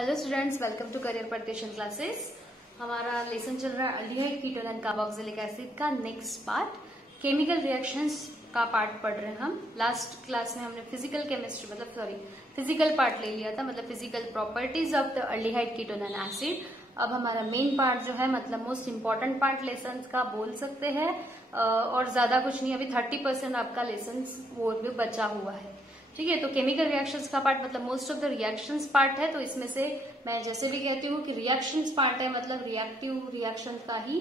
Hello students, welcome to career partition classes. हमारा lesson चल रहा है aldehyde ketone and carboxylic acid का नेक्स्ट पार्ट, केमिकल रिएक्शंस का पार्ट पढ़ रहे हैं हम। लास्ट क्लास में हमने फिजिकल पार्ट ले लिया था, मतलब physical properties of the aldehyde ketone and acid. अब हमारा मेन पार्ट जो है, मतलब मोस्ट इंपॉर्टेंट पार्ट लेसन का बोल सकते हैं, और ज्यादा कुछ नहीं, अभी 30% आपका लेसन वो भी बचा हुआ है। ठीक है, तो केमिकल रिएक्शंस का पार्ट मतलब most of the reactions part है, तो इसमें से मैं जैसे भी कहती हूँ कि रिएक्शंस पार्ट है, मतलब रिएक्टिव रिएक्शन का ही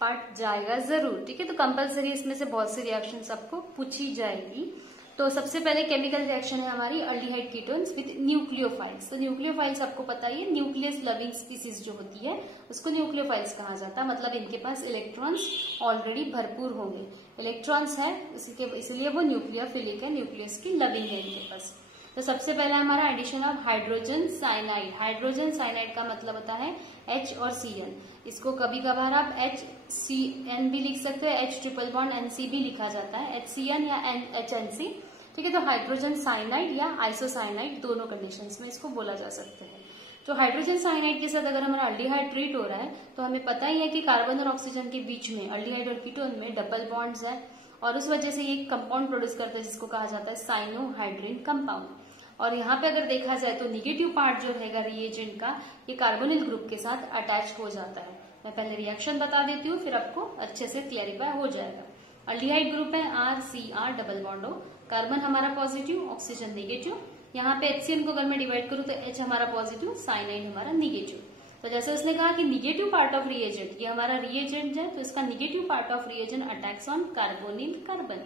पार्ट जाएगा जरूर। ठीक है, तो कंपलसरी इसमें से बहुत सी रिएक्शंस आपको पूछी जाएगी। तो सबसे पहले केमिकल रिएक्शन है हमारी अल्डिहाइड कीटोन्स विद न्यूक्लियोफाइल्स। तो न्यूक्लियोफाइल्स आपको पता ही है, न्यूक्लियस लविंग स्पीसीज जो होती है उसको न्यूक्लियोफाइल्स कहा जाता है। मतलब इनके पास इलेक्ट्रॉन्स ऑलरेडी भरपूर होंगे, इलेक्ट्रॉन्स है इसलिए वो न्यूक्लियोफिलिक है, न्यूक्लियस की लविंग है इनके पास। तो सबसे पहला हमारा addition of hydrogen cyanide. Hydrogen cyanide का मतलब होता है H और Cn। इसको कभी कभार आप HCN भी लिख सकते हो, H ट्रिपल बॉन्ड NC भी लिखा जाता है, HCN या HNC। ठीक है, तो हाइड्रोजन साइनाइड या आइसोसाइनाइड दोनों कंडीशंस में इसको बोला जा सकता है। तो हाइड्रोजन साइनाइड के साथ अगर हमारा अल्डिहाइड ट्रीट हो रहा है तो हमें पता ही है कि कार्बन और ऑक्सीजन के बीच में अल्डिहाइड और कीटोन में डबल बॉन्ड्स है, और उस वजह से ये कंपाउंड प्रोड्यूस करता है जिसको कहा जाता है साइनोहाइड्रिन कंपाउंड। और यहाँ पे अगर देखा जाए तो निगेटिव पार्ट जो रहेगा रिएजेंट का, ये कार्बोनिल ग्रुप के साथ अटैच हो जाता है। मैं पहले रिएक्शन बता देती हूँ, फिर आपको अच्छे से क्लैरिफाई हो जाएगा। अल्डिहाइड ग्रुप है RCR double bond O, carbon हमारा पॉजिटिव, ऑक्सीजन निगेटिव। यहाँ पे HCN को अगर मैं डिवाइड करूँ तो H हमारा पॉजिटिव, साइनाइड हमारा निगेटिव। तो जैसे उसने कहा कि निगेटिव पार्ट ऑफ रिएजेंट, ये हमारा रिएजेंट है, तो इसका negative part of reagent attacks on carbonyl carbon.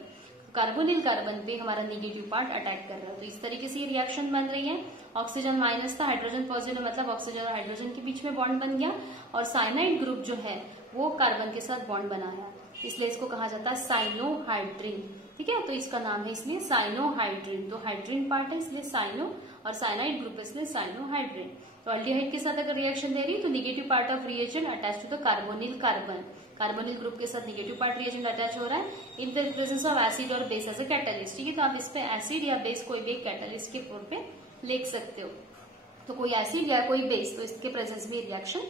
Carbonyl carbon पे हमारा निगेटिव पार्ट अटैक कर रहा है, तो इस तरीके से ये रिएक्शन बन रही है। ऑक्सीजन माइनस था, हाइड्रोजन पॉजिटिव, मतलब ऑक्सीजन और हाइड्रोजन के बीच में बॉन्ड बन गया, और साइनाइड ग्रुप जो है वो कार्बन के साथ बॉन्ड बनाया, इसलिए इसको कहा जाता है साइनोहाइड्रिन। ठीक है, तो इसका नाम है इसलिए साइनोहाइड्रिन। तो हाइड्रिन पार्ट है इसलिए साइनो, और साइनाइड ग्रुप इसलिए साइनोहाइड्रिन। तो अल्डिहाइड के साथ अगर रिएक्शन दे रही तो negative part of reagent attach to the carbonyl carbon, carbonyl group के साथ निगेटिव पार्ट रिएजेंट अटैच हो रहा है in the presence of acid और बेस एज ए कैटलिस्ट। ठीक है, तो आप इस पे एसिड या बेस कोई भी कैटलिस्ट के तौर पे लिख सकते हो। तो कोई एसिड या कोई बेस, तो इसके प्रेजेंस में रिएक्शन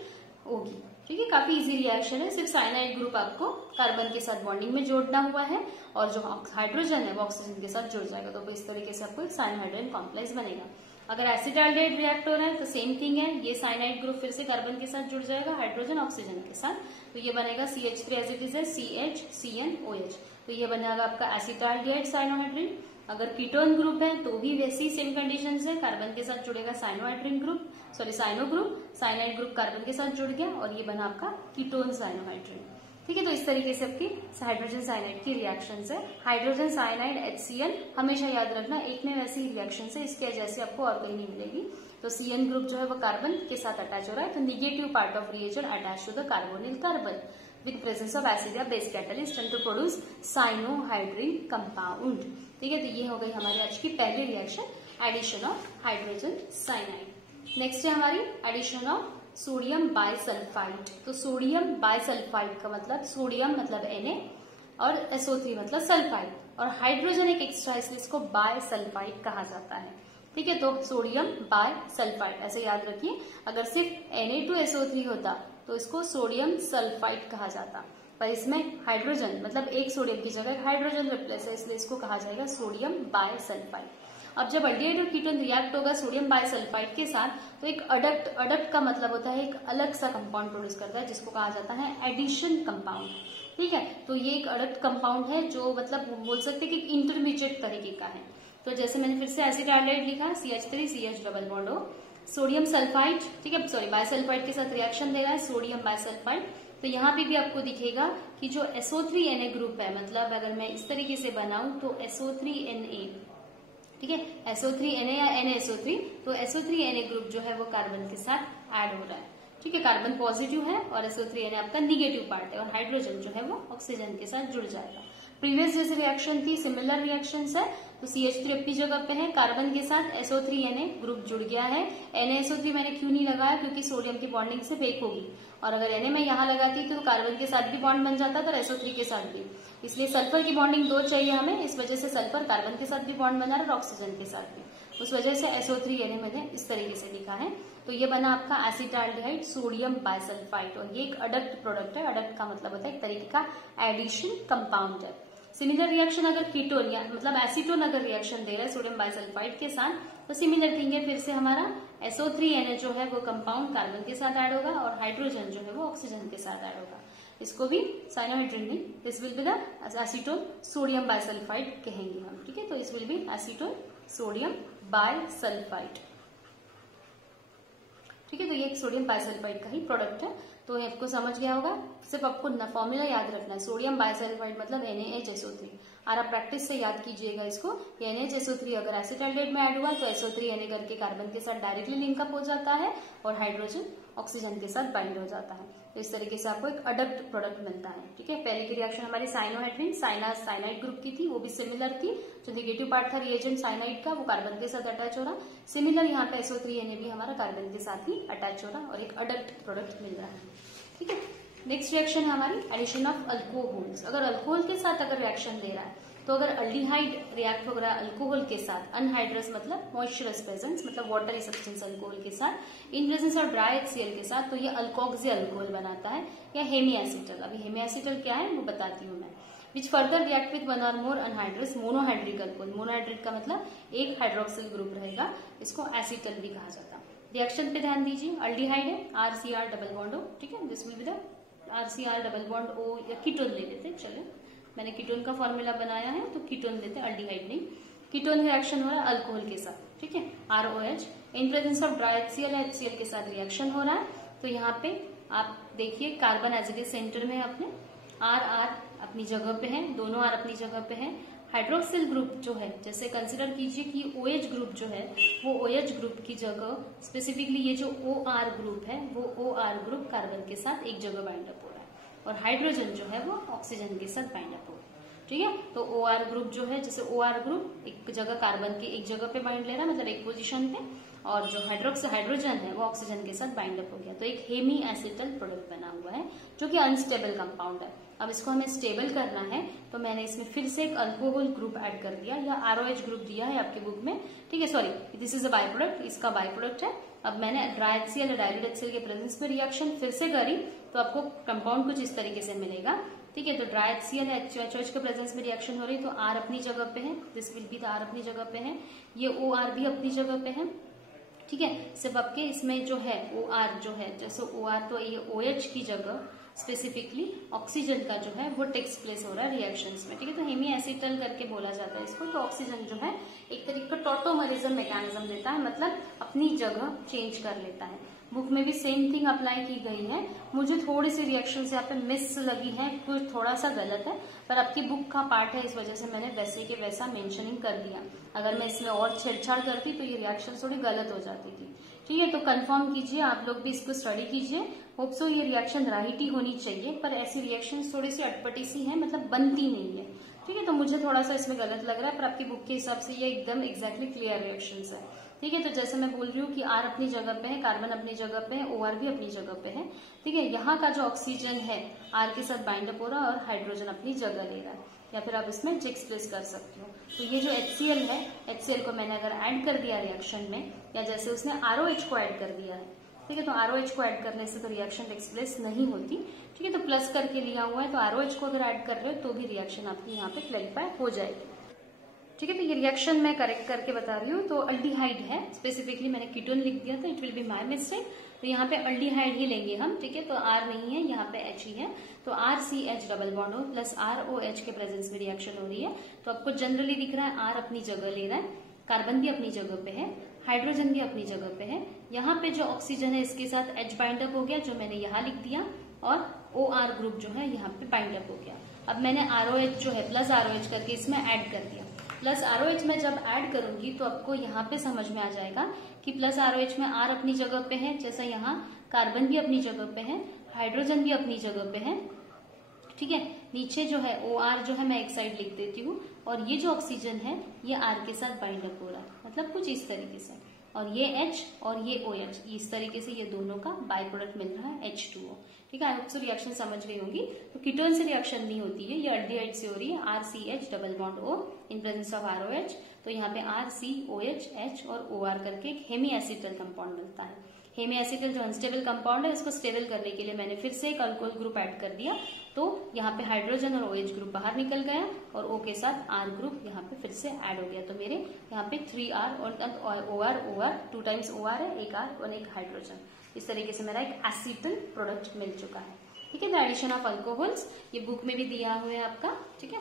होगी। ठीक है, काफी इजी रिएक्शन है, सिर्फ साइनाइड ग्रुप आपको कार्बन के साथ बॉन्डिंग में जोड़ना हुआ है, और जो हाइड्रोजन है वो ऑक्सीजन के साथ जुड़ जाएगा, तो इस तरीके से आपको एक साइनोहाइड्रिन कॉम्प्लेक्स बनेगा। अगर एसिड एल्डिहाइड रिएक्ट हो रहा है तो सेम थिंग है, ये साइनाइड ग्रुप फिर से कार्बन के साथ जुड़ जाएगा हाइड्रोजन ऑक्सीजन के साथ, तो ये बनेगा CH3 एज इट इज है CHCnOH, तो ये बनेगा आपका एसिटाल्डिहाइड साइनोहाइड्रिन। अगर कीटोन ग्रुप है तो भी वैसी सेम कंडीशन है, कार्बन के साथ जुड़ेगा cyanohydrin group, cyano group, cyanide group carbon के साथ जुड़ गया, और ये बना आपका कीटोन साइनोहाइड्रिन। ठीक है, तो इस तरीके से आपकी हाइड्रोजन साइनाइड की रिएक्शन है। हाइड्रोजन साइनाइड HCl हमेशा याद रखना, एक में वैसी रिएक्शन है, इसके जैसे आपको और कहीं नहीं मिलेगी। तो CN ग्रुप जो है वो कार्बन के साथ अटैच हो रहा है, तो negative part of reagent attach to the carbonyl carbon with presence of acid या base catalyst and to produce cyanohydrin compound. ठीक है, तो ये हो गई हमारी आज की पहली reaction, addition of hydrogen cyanide. Next है हमारी एडिशन ऑफ सोडियम बाइसल्फाइड। तो सोडियम बाइसल्फाइड का मतलब सोडियम मतलब Na और SO3 मतलब सल्फाइड, और हाइड्रोजन एक एक्स्ट्रा, इसलिए इसको बाइसल्फाइड कहा जाता है। ठीक है, तो सोडियम बाइसल्फाइड ऐसे याद रखिए। अगर सिर्फ Na2SO3 होता तो इसको सोडियम सल्फाइड कहा जाता, पर इसमें हाइड्रोजन मतलब एक सोडियम की जगह हाइड्रोजन रिप्लेस है, इसलिए इसको कहा जाएगा सोडियम बाइसल्फाइड। अब जब अल्डिहाइड और कीटोन रिएक्ट होगा सोडियम बाइसल्फाइड के साथ, तो एक अडक्ट का मतलब होता है एक अलग सा कंपाउंड प्रोड्यूस करता है, जिसको कहा जाता है एडिशन कंपाउंड। ठीक है, तो ये एक अडक्ट कंपाउंड है जो मतलब बोल सकते हैं कि इंटरमीडिएट तरीके का है। तो जैसे मैंने फिर से एसिड एल्डिहाइड लिखा, CH3CH double bond O, sodium sulphide, ठीक है सॉरी बाइसल्फाइड के साथ रिएक्शन दे रहा है सोडियम बाइसल्फाइड। तो यहाँ पे भी आपको दिखेगा कि जो SO3Na ग्रुप है, मतलब अगर मैं इस तरीके से बनाऊं तो SO3Na, ठीक है SO3Na या NaSO3, तो SO3Na ग्रुप जो है वो कार्बन के साथ ऐड हो रहा है। ठीक है, कार्बन पॉजिटिव है और SO3Na आपका निगेटिव पार्ट है, और हाइड्रोजन जो है वो ऑक्सीजन के साथ जुड़ जाएगा। प्रीवियस जैसे रिएक्शन थी सिमिलर रिएक्शंस है, तो CH3 अपनी जगह पे है, कार्बन के साथ SO3Na ग्रुप जुड़ गया है। NaSO3 मैंने क्यों नहीं लगाया, क्योंकि सोडियम की बॉन्डिंग से ब्रेक होगी, और अगर Na मैं यहाँ लगाती तो कार्बन के साथ भी बॉन्ड बन जाता था और SO3 के साथ भी, इसलिए सल्फर की बॉन्डिंग 2 चाहिए हमें, इस वजह से सल्फर कार्बन के साथ भी बॉन्ड बना रहा है और ऑक्सीजन के साथ भी। उस वजह से SO3Na मैंने इस तरीके से लिखा है। तो ये बना आपका एसिटाल्डिहाइड सोडियम बाइसल्फाइड, और ये एक अडक्ट प्रोडक्ट है। अडक्ट का मतलब होता है एक तरीके का एडिशन कंपाउंड है। सिमिलर रिएक्शन अगर कीटोन या मतलब एसीटोन अगर रिएक्शन दे रहा है सोडियम बाइसल्फाइड के साथ, तो सिमिलर थिंग है, फिर से हमारा SO3Na जो है वो कंपाउंड कार्बन के साथ ऐड होगा और हाइड्रोजन जो है वो ऑक्सीजन के साथ ऐड होगा। इसको भी साइनोहाइड्रिन में this will be the acetone sodium bisulphide कहेंगे हम, ठीक है। तो इस will be acetone sodium bisulphide, ठीक है। तो ये एक सोडियम बाइसल्फाइड का ही प्रोडक्ट है। तो आपको समझ गया होगा, सिर्फ आपको फॉर्मूला याद रखना है, सोडियम बाइसल्फाइड मतलब NaHSO3। और आप प्रैक्टिस से याद कीजिएगा इसको, NaHSO3 अगर एसिटाल्डेहाइड में ऐड हुआ तो SO3Na करके कार्बन के साथ डायरेक्टली लिंकअप हो जाता है और हाइड्रोजन ऑक्सीजन के साथ बाइंड हो जाता है। तो इस तरीके से आपको एक अडक्ट प्रोडक्ट मिलता है, ठीक है। पहले की रिएक्शन हमारी साइनोहाइड्रिन साइनाइड ग्रुप की थी, वो भी सिमिलर थी। जो नेगेटिव पार्ट था रिएजेंट साइनाइड का, वो कार्बन के साथ अटैच हो रहा। सिमिलर यहाँ पे SO3Na भी हमारा कार्बन के साथ ही अटैच हो रहा और एक अडक्ट प्रोडक्ट मिल रहा है, ठीक है। नेक्स्ट रिएक्शन है हमारी एडिशन ऑफ अल्कोहल्स। अगर अल्कोहल के साथ अगर रिएक्शन दे रहा है, तो अगर अल्डिहाइड रिएक्ट हो रहा है अल्कोहल के साथ, अनहाइड्रस मतलब मॉइस्चरस प्रेजेंस मतलब वाटरी सब्सटेंस अल्कोहल के साथ, in presence of dry HCl के साथ, तो ये अल्कोक्सी अल्कोहल बनाता है या हेमीएसिटल। अभी हेमीएसिटल क्या है वो बताती हूँ मैं। Which further react with one और मोर अनहाइड्रस मोनोहाइड्रिक अल्कोहल। मोनोहाइड्रिक का मतलब एक हाइड्रोक्सिल ग्रुप रहेगा, इसको एसिटल भी कहा जाता है। रिएक्शन पे ध्यान दीजिए, अल्डिहाइड है RCr डबल बॉन्ड O, ठीक है। This will be the RCr double bond O या कीटोन ले लेते हैं, चलो मैंने कीटोन का फॉर्मूला बनाया है तो कीटोन लेते हैं, अल्डिहाइड नहीं। कीटोन रिएक्शन हो रहा है अल्कोहल के साथ, ठीक है, ROH in presence of dry HCl के साथ रिएक्शन हो रहा है। तो यहाँ पे आप देखिए carbon as it is centre में अपने R अपनी जगह पे है, दोनों R अपनी जगह पे है। हाइड्रोक्सिल ग्रुप जो है, जैसे कंसिडर कीजिए कि OH ग्रुप जो है वो OH ग्रुप की जगह स्पेसिफिकली ये जो OR ग्रुप है वो OR ग्रुप कार्बन के साथ एक जगह बाइंड अप हो रहा है और हाइड्रोजन जो है वो ऑक्सीजन के साथ बाइंड अप हो रहा है, ठीक है। तो OR ग्रुप जो है, जैसे OR ग्रुप एक जगह कार्बन के एक जगह पे बाइंड ले रहा है, मतलब एक पोजीशन पे, और जो हाइड्रोजन है वो ऑक्सीजन के साथ बाइंड अप हो गया। तो एक हेमी एसिटल प्रोडक्ट बना हुआ है जो कि अनस्टेबल कंपाउंड है। अब इसको हमें स्टेबल करना है तो मैंने इसमें फिर से एक अल्कोहल ग्रुप ऐड कर दिया या ROH ग्रुप दिया है आपकी बुक में, ठीक है। Sorry, this is a by product, इसका बाय प्रोडक्ट है। अब मैंने ड्राई HCl या डाइल्यूट HCl के प्रेजेंस में रिएक्शन फिर से करी तो आपको कंपाउंड कुछ इस तरीके से मिलेगा, ठीक है। तो ड्राई HCl या HOH के प्रेजेंस में रिएक्शन हो रही तो R अपनी जगह पे है, this will be the R अपनी जगह पे है, ये OR भी अपनी जगह पे है, ठीक है। सिर्फ आपके इसमें जो है OR जो है, जैसे OR तो ये OH की जगह स्पेसिफिकली ऑक्सीजन का जो है वो टेक्स प्लेस हो रहा है रिएक्शंस में, ठीक है। तो हेमी एसिटल करके बोला जाता है इसको। तो ऑक्सीजन जो है एक तरीके का टॉटोमरिज्म मैकेनिज्म देता है, मतलब अपनी जगह चेंज कर लेता है। बुक में भी सेम थिंग अप्लाई की गई है। मुझे थोड़ी सी रिएक्शन यहाँ पे मिस लगी है, कुछ थोड़ा सा गलत है, पर आपकी बुक का पार्ट है इस वजह से मैंने वैसे के वैसा मेंशनिंग कर दिया। अगर मैं इसमें और छेड़छाड़ करती तो ये रिएक्शन थोड़ी गलत हो जाती थी, ठीक है। तो कंफर्म कीजिए, आप लोग भी इसको स्टडी कीजिए। होप सो ये रिएक्शन राइट ही होनी चाहिए, पर ऐसी रिएक्शन थोड़ी सी अटपटी सी है, मतलब बनती नहीं है, ठीक है। तो मुझे थोड़ा सा इसमें गलत लग रहा है, पर आपकी बुक के हिसाब से ये एकदम एग्जैक्टली क्लियर रिएक्शन है, ठीक है। तो जैसे मैं बोल रही हूँ कि R अपनी जगह पे है, कार्बन अपनी जगह पे है, OR भी अपनी जगह पे है, ठीक है। यहाँ का जो ऑक्सीजन है R के साथ बाइंड अप हो रहा है और हाइड्रोजन अपनी जगह ले रहा है, या फिर आप इसमें जिक्स प्लेस कर सकते हो। तो ये जो HCl है, HCl को मैंने अगर ऐड कर दिया रिएक्शन में, या जैसे उसने ROH को ऐड कर दिया है, ठीक है। तो ROH को ऐड करने से तो रिएक्शन टेक्स प्लेस नहीं होती, ठीक है। तो प्लस करके लिया हुआ है, तो ROH को अगर ऐड कर रहे हो तो भी रिएक्शन आपकी यहाँ पे क्लैरिफाई हो जाएगी, ठीक है। तो ये रिएक्शन मैं करेक्ट करके बता रही हूँ। तो अल्डिहाइड है, स्पेसिफिकली मैंने कीटोन लिख दिया था, it will be my mistake. तो यहाँ पे अल्डिहाइड ही लेंगे हम, ठीक है। तो R नहीं है, यहाँ पे H ही है। तो RCH double bond O plus ROH के प्रेजेंस में रिएक्शन हो रही है। तो आपको जनरली दिख रहा है R अपनी जगह ले रहा है, कार्बन भी अपनी जगह पे है, हाइड्रोजन भी अपनी जगह पे है। यहाँ पे जो ऑक्सीजन है इसके साथ H बाइंड अप हो गया, जो मैंने यहाँ लिख दिया, और OR ग्रुप जो है यहाँ पे बाइंड अप हो गया। अब मैंने ROH जो है प्लस ROH करके इसमें ऐड कर दिया। प्लस ROH में जब ऐड करूंगी तो आपको यहाँ पे समझ में आ जाएगा कि प्लस ROH में R अपनी जगह पे है, जैसा यहाँ कार्बन भी अपनी जगह पे है, हाइड्रोजन भी अपनी जगह पे है, ठीक है। नीचे जो है OR जो है मैं एक साइड लिख देती हूँ, और ये जो ऑक्सीजन है ये R के साथ बाइंड अप हो रहा है, मतलब कुछ इस तरीके से। और ये H और ये OH, इस तरीके से ये दोनों का बाय प्रोडक्ट मिल रहा है H2O। ठीक है, आई होप सो रिएक्शन समझ गई होंगी। तो कीटोन से रिएक्शन नहीं होती है, ये अल्डिहाइड से हो रही है, RCH double bond O in presence of ROH। तो यहाँ पे RCOH H और OR करके एक हेमी एसिटल कंपाउंड मिलता है। हेमी एसिटल जो अनस्टेबल कंपाउंड है, इसको स्टेबल करने के लिए मैंने फिर से एक अल्कोहल ग्रुप ऐड कर दिया। तो यहाँ पे हाइड्रोजन और OH ग्रुप बाहर निकल गया और O के साथ R ग्रुप यहाँ पे फिर से ऐड हो गया। तो मेरे यहाँ पे 3R और OR 2 टाइम्स OR है, एक R और एक हाइड्रोजन। इस तरीके से मेरा एक एसिटल प्रोडक्ट मिल चुका है। ठीक है, द एडिशन ऑफ अल्कोहल्स, ये बुक में भी दिया हुआ है आपका। ठीक है,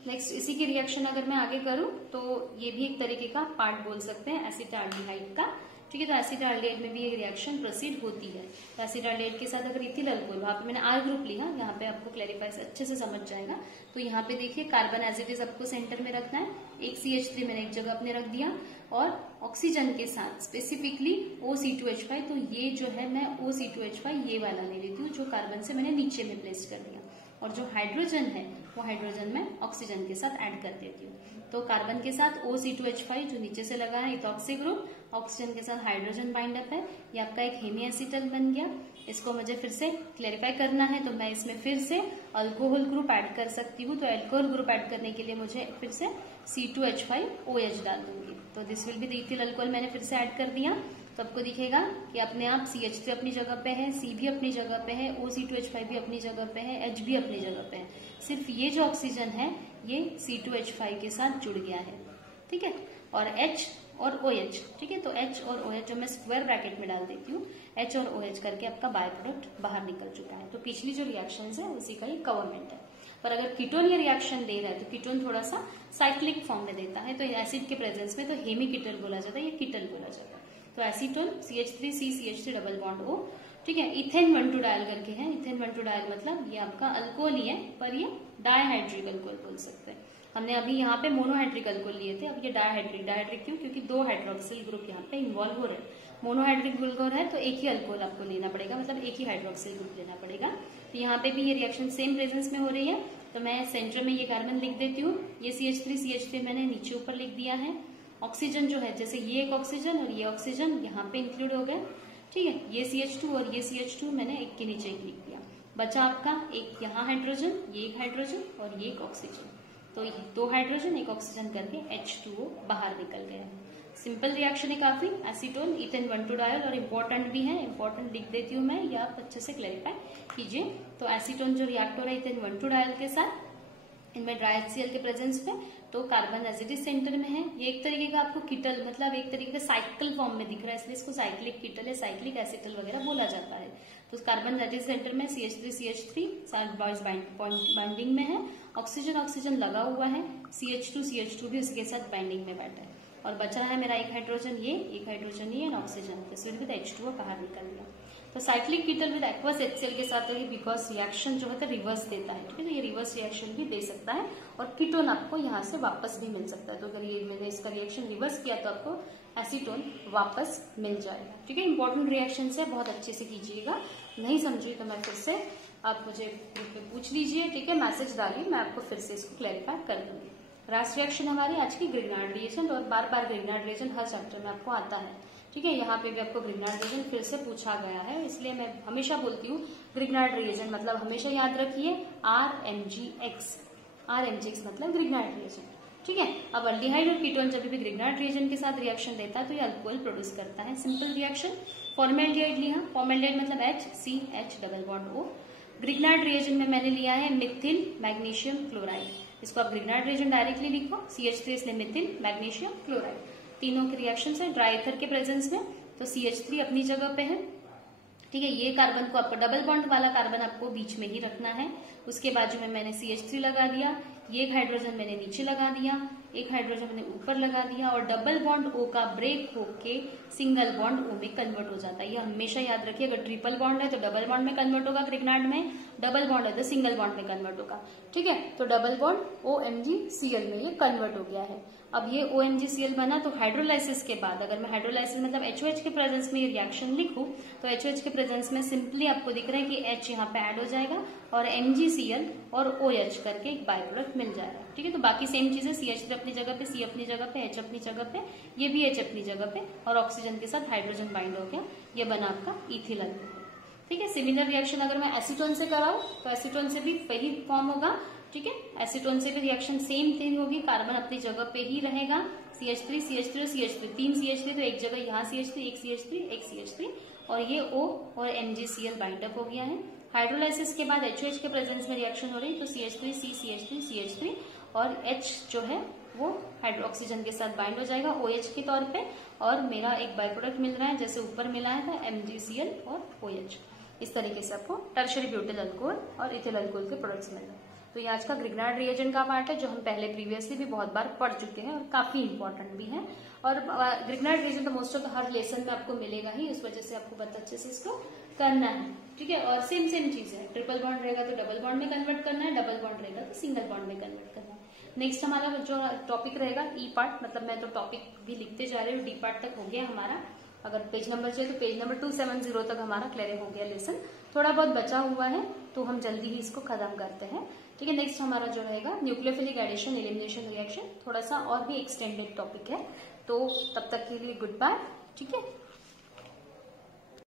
नेक्स्ट इसी की रिएक्शन अगर मैं आगे करूं तो ये भी एक तरीके का पार्ट बोल सकते हैं एसिटाल्डिहाइड का। ठीक है, तो एसिटाल्डिहाइड में भी एक रिएक्शन प्रोसीड होती है। तो एसिटाल्डिहाइड के साथ अगर इथिल अल्कोहल, वहां पे मैंने R ग्रुप लिया, यहाँ पे आपको क्लैरिफाई अच्छे से समझ जाएगा। तो यहाँ पे देखिए कार्बन एज इट इज आपको सेंटर में रखना है, एक CH3 मैंने एक जगह अपने रख दिया और ऑक्सीजन के साथ स्पेसिफिकली OC2H5। तो ये जो है मैं OC2H5 ये वाला ले लेती हूँ जो कार्बन से मैंने नीचे में प्लेस कर दिया, और जो हाइड्रोजन है वो हाइड्रोजन में ऑक्सीजन के साथ ऐड कर देती हूँ। तो कार्बन के साथ OC2H5 जो नीचे से लगा है इथॉक्सी ग्रुप, ऑक्सीजन के साथ हाइड्रोजन बाइंड अप है, ये आपका एक हेमी एसिटल बन गया। इसको मुझे फिर से क्लेरिफाई करना है, तो मैं इसमें फिर से अल्कोहल ग्रुप ऐड कर सकती हूँ। तो अल्कोहल ग्रुप ऐड करने के लिए मुझे फिर से C2H5OH डाल दूंगी। तो this will be the ethyl alcohol, मैंने फिर से ऐड कर दिया। तो आपको दिखेगा कि अपने आप CH3 अपनी जगह पे है, C भी अपनी जगह पे है, OC2H5 भी अपनी जगह पे है, H भी अपनी जगह पे है। सिर्फ ये जो ऑक्सीजन है ये C2H5 के साथ जुड़ गया है। ठीक है, और H और OH। ठीक है, तो H और OH जो मैं स्क्वायर ब्रैकेट में डाल देती हूँ, H और OH करके आपका बाय प्रोडक्ट बाहर निकल चुका है। तो पिछली जो रिएक्शन है उसी का ही कवरमेंट है। पर अगर कीटोन ये रिएक्शन दे रहा है तो कीटोन थोड़ा सा साइक्लिक फॉर्म में देता है। तो एसिड के प्रेजेंस में तो हेमी कीटल बोला जाता है, ये कीटल बोला जाता है। तो acetone CH3CCH3 double bond O। ठीक है, इथेन 1,2 डायल करके है। इथेन 1,2 डायल मतलब ये आपका अल्कोहल ही है, पर ये डायहाइड्रिक अल्कोहल बोल सकते हैं। हमने अभी यहाँ पे मोनोहाइड्रिक अल्कोहल लिए थे, अब ये डायहाइड्रिक क्यों? क्योंकि 2 हाइड्रोक्सिल ग्रुप यहाँ पे इन्वॉल्व हो रहे हैं। मोनोहाइड्रिक अल्कोहल है तो एक ही अल्कोहल आपको लेना पड़ेगा, मतलब एक ही हाइड्रोक्सिल ग्रुप लेना पड़ेगा। तो यहाँ पे भी ये रिएक्शन सेम प्रेजेंस में हो रही है। तो मैं सेंटर में ये कार्बन लिख देती हूँ, ये CH3 मैंने नीचे ऊपर लिख दिया है। ऑक्सीजन जो है, जैसे ये एक ऑक्सीजन और ये ऑक्सीजन यहाँ पे इंक्लूड हो गया। ठीक है, ये CH2 और ये CH2 मैंने एक के नीचे एक लिख दिया। बचा आपका एक यहाँ हाइड्रोजन, ये एक हाइड्रोजन और ये एक ऑक्सीजन। तो ये 2 हाइड्रोजन एक ऑक्सीजन करके H2O बाहर निकल गया है। सिंपल रिएक्शन है काफी। एसीटोन इथेन 1,2 डायल, और इम्पोर्टेंट भी है, इम्पोर्टेंट लिख देती हूँ मैं, या आप अच्छे से क्लैरिफाई कीजिए। तो एसीटोन जो रिएक्ट हो रहा है इथेन 1,2 डायल के साथ, इनमें ड्राई HCl के प्रेजेंस में, तो carbon as it is centre में है। ये एक तरीके का आपको कीटल, मतलब एक तरीके का साइकिल फॉर्म में दिख रहा है, इसलिए इसको साइक्लिक कीटल या साइक्लिक एसिटल वगैरह बोला जाता है। तो कार्बन एज इट सेंटर में, CH3 साथ बॉयज बाइंडिंग में है, ऑक्सीजन लगा हुआ है, CH2 भी उसके साथ बाइंडिंग में बैठा है, और बचा है मेरा एक हाइड्रोजन ये, एक हाइड्रोजन ये, oxygen. This will be the H2O बाहर निकल गया। तो साइक्लिक कीटल विद एक्वस HCl के साथ है, बिकॉज रिएक्शन जो है रिवर्स देता है। ठीक है, तो ये रिवर्स रिएक्शन भी दे सकता है, और कीटोन आपको यहाँ से वापस भी मिल सकता है। तो अगर ये मैंने इसका रिएक्शन रिवर्स किया तो आपको एसीटोन वापस मिल जाएगा। ठीक है, इंपॉर्टेंट रिएक्शन है, बहुत अच्छे से कीजिएगा। नहीं समझिए तो मैं फिर से, आप मुझे ग्रुप पे पूछ लीजिए। ठीक है, मैसेज डालिए, मैं आपको फिर से इसको क्लैरिफाई कर दूंगी। लास्ट रिएक्शन हमारी आज की ग्रिग्नार्ड रिएक्शन, और बार बार ग्रिग्नार्ड रिएक्शन हर चैप्टर में आपको आता है। ठीक है, यहाँ पे भी आपको ग्रिग्नार्ड रिएक्शन फिर से पूछा गया है, इसलिए मैं हमेशा बोलती हूँ ग्रिग्नार्ड रिएक्शन मतलब हमेशा याद रखिए RMGX मतलब ग्रिग्नार्ड रिएक्शन। ठीक है, अब अल्डिहाइड और कीटोन जब भी ग्रिग्नार्ड रिएक्शन के साथ रिएक्शन देता है तो ये अल्कोहल प्रोड्यूस करता है। Simple reaction. फॉर्मेल्डिहाइड लिया, फॉर्मेल्डिहाइड मतलब HCH double bond O। Grignard reaction में मैंने लिया है मिथिल मैग्नीशियम क्लोराइड, इसको आप ग्रिग्नार्ड रिएक्शन डायरेक्टली लिखो, CH3 इसलिए मिथिल मैग्नीशियम क्लोराइड। तीनों के रिएक्शन है ड्राई ईथर के प्रेजेंस में, तो CH3 अपनी जगह पे है। ठीक है, ये कार्बन को आपको डबल बॉन्ड वाला कार्बन आपको बीच में ही रखना है। उसके बाजू में मैंने CH3 लगा दिया, ये एक हाइड्रोजन मैंने नीचे लगा दिया, एक हाइड्रोजन मैंने ऊपर लगा दिया, और डबल बॉन्ड O का ब्रेक होके सिंगल बॉन्ड O में कन्वर्ट हो जाता है। ये हमेशा याद रखिए, अगर ट्रिपल बॉन्ड है तो डबल बॉन्ड में कन्वर्ट होगा ग्रिग्नार्ड में, डबल बॉन्ड है तो सिंगल बॉन्ड में कन्वर्ट होगा। ठीक है, तो डबल बॉन्ड OMgCl में ये कन्वर्ट हो गया है। अब ये OMgCl बना, तो हाइड्रोलाइसिस के बाद अगर मैं हाइड्रोलाइसिस मतलब HOH के प्रेजेंस में ये रिएक्शन लिखूं तो HOH के प्रेजेंस में सिंपली आपको दिख रहा है कि H यहाँ पे ऐड हो जाएगा और MgCl और OH करके एक बाय प्रोडक्ट मिल जाएगा। ठीक है, तो बाकी सेम चीजें, CH3 अपनी जगह पे, C अपनी जगह पे, H अपनी जगह पे, ये भी H अपनी जगह पे और ऑक्सीजन के साथ हाइड्रोजन बाइंड हो गया, ये बना आपका इथिल अल्कोहल। ठीक है, सिमिलर रिएक्शन अगर मैं एसीटोन से कराऊं तो एसीटोन से भी वही फॉर्म होगा। ठीक है, एसीटोन से भी रिएक्शन सेम थिंग होगी, कार्बन अपनी जगह पे ही रहेगा, CH3 CH3 और CH3, 3 CH3 तो एक जगह यहाँ CH3, एक CH3 एक CH3 और ये O और MgCl बाइंड अप हो गया है। हाइड्रोलाइसिस के बाद HOH के प्रेजेंस में रिएक्शन हो रही है, तो CH3 C CH3 CH3 और H जो है वो हाइड्रोक्सीजन के साथ बाइंड हो जाएगा OH के तौर पे और मेरा एक बाय प्रोडक्ट मिल रहा है जैसे ऊपर मिला था MgCl और OH। इस तरीके से आपको टर्शियरी ब्यूटिल अल्कोहल और इथिल अल्कोहल के प्रोडक्ट्स मिल रहे हैं। तो ये आज का ग्रिग्नार्ड रिएजेंट का पार्ट है जो हम पहले प्रीवियसली भी बहुत बार पढ़ चुके हैं और काफी इंपॉर्टेंट भी है। और ग्रिग्नार्ड रिएजेंट तो मोस्ट ऑफ हर लेसन में आपको मिलेगा ही, इस वजह से आपको बहुत अच्छे से इसको करना है। ठीक है, और सेम चीज है, ट्रिपल बॉन्ड रहेगा तो डबल बॉन्ड में कन्वर्ट करना है, डबल बॉन्ड रहेगा तो सिंगल बॉन्ड में कन्वर्ट करना है। नेक्स्ट हमारा जो टॉपिक रहेगा ई पार्ट, मतलब मैं तो टॉपिक भी लिखते जा रही हूँ, डी पार्ट तक हो गया हमारा। अगर पेज नंबर चाहिए तो पेज नंबर 270 तक हमारा क्लियर हो गया लेसन। थोड़ा बहुत बचा हुआ है तो हम जल्दी ही इसको खत्म करते हैं। ठीक है, नेक्स्ट हमारा जो रहेगा न्यूक्लियोफिलिक एडिशन एलिमिनेशन रिएक्शन, थोड़ा सा और भी एक्सटेंडेड टॉपिक है। तो तब तक के लिए गुड बाय। ठीक है।